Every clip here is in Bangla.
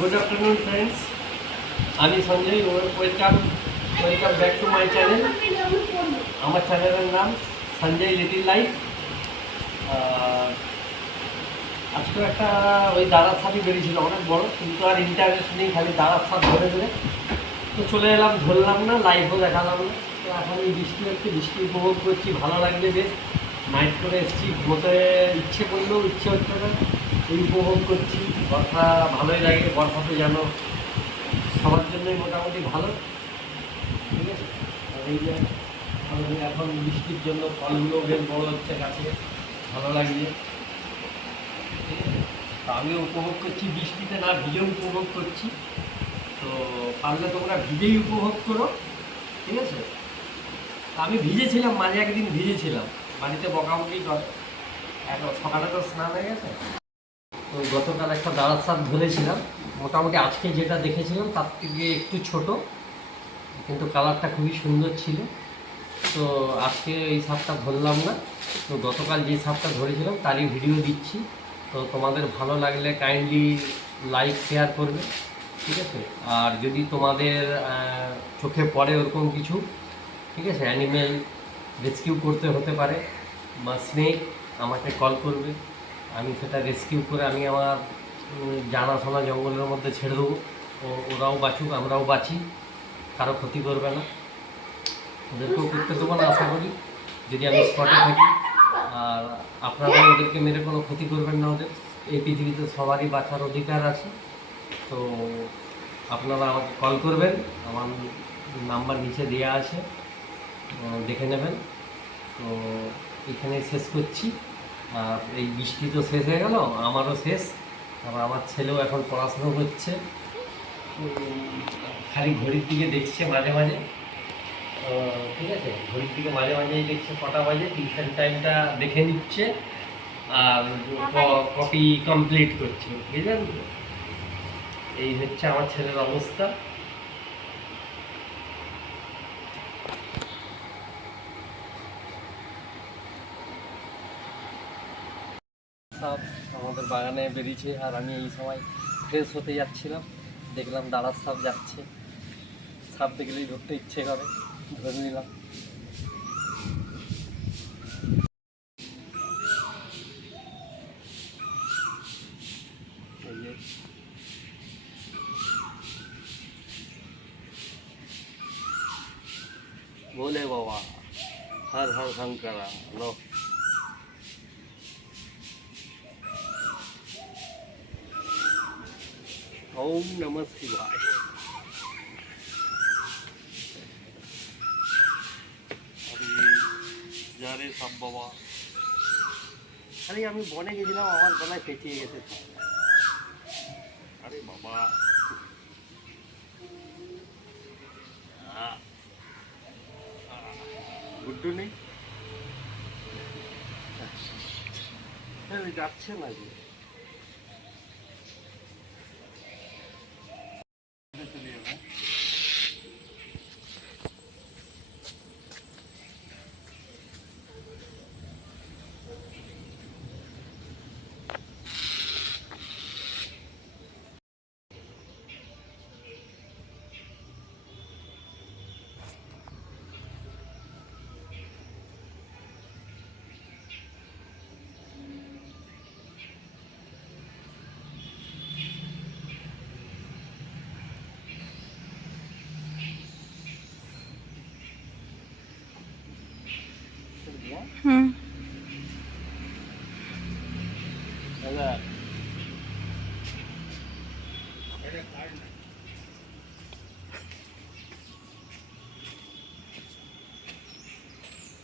Good afternoon, friends. আমি Sanjay, welcome back to my channel. আমার চ্যানেলের নাম সঞ্জয় লিটিল লাইফ। আজকে একটা ওই দাদার সাথে বেরিয়েছিল অনেক বড়, কিন্তু আর ইন্টারেস্ট নেই, খালি দাদার সাথে ধরে তো চলে এলাম, ধরলাম না, লাইভও দেখালাম না। তো এখন এই বৃষ্টি হচ্ছে, বৃষ্টি উপভোগ করছি, ভালো লাগবে বেশ। নাইট করে এসেছি, ঘুমোতে ইচ্ছে করলেও ইচ্ছে হচ্ছে না, এই উপভোগ করছি। বর্ষা ভালোই লাগে, বর্ষা তো যেন সবার জন্যই মোটামুটি ভালো, ঠিক আছে। আর এই যে এখন বৃষ্টির জন্য ফলগুলো বেশ বড় হচ্ছে গাছে, ভালো লাগছে, ঠিক আছে। তো আমিও উপভোগ করছি, বৃষ্টিতে না ভিজেও উপভোগ করছি। তো পারলে তোমরা ভিজেই উপভোগ করো, ঠিক আছে। আমি ভিজেছিলাম, মাঝে একদিন ভিজেছিলাম, বাড়িতে বকাবকি করে। এখন সকালে তো স্নান হয়ে গেছে। তো গতকাল একটা দাঁড়ার সাপ ধরেছিলাম, মোটামুটি আজকে যেটা দেখেছিলাম তার থেকে একটু ছোট, কিন্তু কালারটা খুবই সুন্দর ছিল। তো আজকে এই সাপটা ধরলাম না, তো গতকাল যে সাপটা ধরেছিলাম তারই ভিডিও দিচ্ছি। তো তোমাদের ভালো লাগলে কাইন্ডলি লাইক শেয়ার করবে, ঠিক আছে। আর যদি তোমাদের চোখে পড়ে ওরকম কিছু, ঠিক আছে, অ্যানিমেল রেস্কিউ করতে হতে পারে বা স্নেক, আমাকে কল করবে, আমি সেটা রেস্কিউ করে আমি আমার জানাশোনা জঙ্গলের মধ্যে ছেড়ে দেবো। ওরাও বাঁচুক, আমরাও বাঁচি, কারো ক্ষতি করবে না, ওদেরকেও করতে দেবো না আশা করি, যদি আমি স্পটে থাকি। আর আপনারা ওদেরকে মেরে কোনো ক্ষতি করবেন না। ওদের এই পৃথিবীতে সবারই বাঁচার অধিকার আছে। তো আপনারা আমাকে কল করবেন, আমার নাম্বার নিচে দেওয়া আছে, দেখে নেবেন। তো এখানে শেষ করছি। আর এই বৃষ্টি তো শেষ হয়ে গেল, আমারও শেষ। আবার আমার ছেলেও এখন পড়াশুনো করছে, খালি ঘড়ির দিকে দেখছে মাঝে মাঝে, ঠিক আছে, ঘড়ির দিকে মাঝে মাঝেই দেখছে কটা বাজে, টিউশন টাইমটা দেখে নিচ্ছে আর কপি কমপ্লিট করছে, বুঝলেন তো। এই হচ্ছে আমার ছেলের অবস্থা। সাপ আমাদের বাগানে বেরিয়েছে, আর আমি এই সময় ফ্রেশ হতে যাচ্ছিলাম, দেখলাম দাঁড়ার সাপ যাচ্ছে। সাপ দেখলেই ধরতে ইচ্ছে করে, ধরে নিলাম। बोले बाबा हर हर शंकरा लो। ओम नमः शिवाय। अरे सब बाबा, अरे আমি বনে গেছিলাম, আমার গলায় পেঁচিয়ে গেছে। আরে বাবা, গুড্ডু নেই, যাচ্ছে না যে।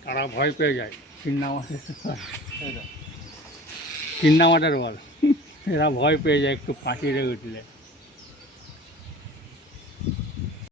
তারা ভয় পেয়ে যায়, চিন্নামাটার বল, এরা ভয় পেয়ে যায় একটু পাঁচিরে উঠলে।